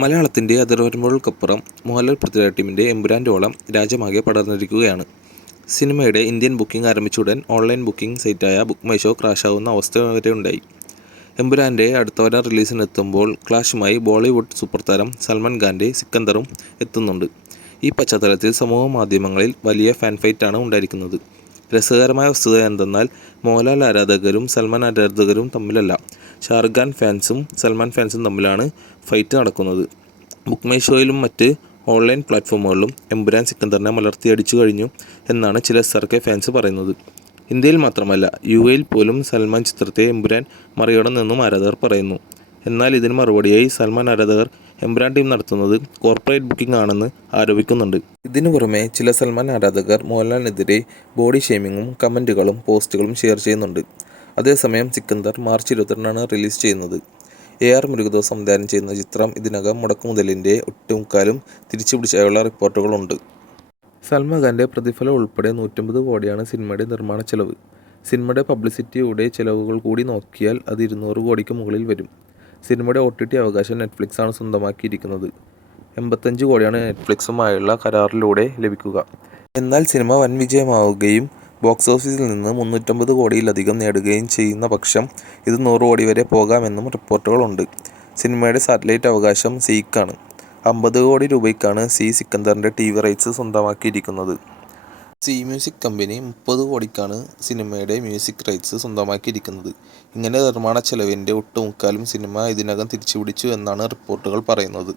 മലയാളത്തിൻ്റെ അതിർവരമ്പുകൾക്കപ്പുറം മോഹൻലാൽ പൃഥ്വിരാജ് ടീമിൻ്റെ എമ്പുരാൻ്റെ ഓളം രാജ്യമാകെ പടർന്നിരിക്കുകയാണ്. സിനിമയുടെ ഇന്ത്യൻ ബുക്കിംഗ് ആരംഭിച്ച ഉടൻ ഓൺലൈൻ ബുക്കിംഗ് സൈറ്റായ ബുക്ക് മൈ ഷോ ക്രാഷാവുന്ന അവസ്ഥ വരെ ഉണ്ടായി. എമ്പുരാൻ്റെ അടുത്ത വാരം റിലീസിനെത്തുമ്പോൾ ക്ലാഷുമായി ബോളിവുഡ് സൂപ്പർ താരം സൽമാൻ ഖാൻ്റെ സിക്കന്ദറും എത്തുന്നുണ്ട്. ഈ പശ്ചാത്തലത്തിൽ സമൂഹ മാധ്യമങ്ങളിൽ വലിയ ഫാൻ ഫൈറ്റാണ് ഉണ്ടായിരിക്കുന്നത്. രസകരമായ വസ്തുത എന്തെന്നാൽ മോഹൻലാൽ ആരാധകരും സൽമാൻ ആരാധകരും തമ്മിലല്ല, ഷാറുഖ് ഖാൻ ഫാൻസും സൽമാൻ ഫാൻസും തമ്മിലാണ് ഫൈറ്റ് നടക്കുന്നത്. ബുക്ക് മൈ ഷോയിലും മറ്റ് ഓൺലൈൻ പ്ലാറ്റ്ഫോമുകളിലും എമ്പുരാൻ സിക്കന്ദറിനെ മലർത്തിയടിച്ചു കഴിഞ്ഞു എന്നാണ് ചില SRK ഫാൻസ് പറയുന്നത്. ഇന്ത്യയിൽ മാത്രമല്ല UAയിൽ പോലും സൽമാൻ ചിത്രത്തെ എമ്പുരാൻ മറികടന്നെന്നും ആരാധകർ പറയുന്നു. എന്നാൽ ഇതിന് മറുപടിയായി സൽമാൻ ആരാധകർ എമ്പുരാൻ ടീം നടത്തുന്നത് കോർപ്പറേറ്റ് ബുക്കിംഗ് ആണെന്ന് ആരോപിക്കുന്നുണ്ട്. ഇതിനു പുറമെ ചില സൽമാൻ ആരാധകർ മോഹൻലാലിനെതിരെ ബോഡി ഷെയ്മിങ്ങും കമൻറ്റുകളും പോസ്റ്റുകളും ഷെയർ ചെയ്യുന്നുണ്ട്. അതേസമയം സിക്കന്ദർ മാർച്ച് 22 റിലീസ് ചെയ്യുന്നത്. AR മുരുകദോസ് സംവിധാനം ചെയ്യുന്ന ചിത്രം ഇതിനകം മുടക്കുമുതലിൻ്റെ ഒട്ടുമുക്കാലും തിരിച്ചുപിടിച്ചായുള്ള റിപ്പോർട്ടുകളുണ്ട്. സൽമാൻ ഖാൻ്റെ പ്രതിഫലം ഉൾപ്പെടെ 150 കോടിയാണ് സിനിമയുടെ നിർമ്മാണ ചെലവ്. സിനിമയുടെ പബ്ലിസിറ്റിയുടെ ചെലവുകൾ കൂടി നോക്കിയാൽ അത് 200 കോടിക്ക് മുകളിൽ വരും. സിനിമയുടെ OTT അവകാശം നെറ്റ്ഫ്ലിക്സ് ആണ് സ്വന്തമാക്കിയിരിക്കുന്നത്. 85 കോടിയാണ് നെറ്റ്ഫ്ലിക്സുമായുള്ള കരാറിലൂടെ ലഭിക്കുക. എന്നാൽ സിനിമ വൻ വിജയമാവുകയും ബോക്സ് ഓഫീസിൽ നിന്ന് 350 കോടിയിലധികം നേടുകയും ചെയ്യുന്ന പക്ഷം ഇത് 100 കോടി വരെ പോകാമെന്നും റിപ്പോർട്ടുകളുണ്ട്. സിനിമയുടെ സാറ്റലൈറ്റ് അവകാശം സീക്കാണ്. 50 കോടി രൂപയ്ക്കാണ് സിക്കന്ദറിൻ്റെ TV റൈറ്റ്സ് സ്വന്തമാക്കിയിരിക്കുന്നത്. സി മ്യൂസിക് കമ്പനി 30 കോടിക്കാണ് സിനിമയുടെ മ്യൂസിക് റൈറ്റ്സ് സ്വന്തമാക്കിയിരിക്കുന്നത്. ഇങ്ങനെ നിർമ്മാണ ചെലവിൻ്റെ ഒട്ടുമുക്കാലും സിനിമ ഇതിനകം തിരിച്ചുപിടിച്ചു എന്നാണ് റിപ്പോർട്ടുകൾ പറയുന്നത്.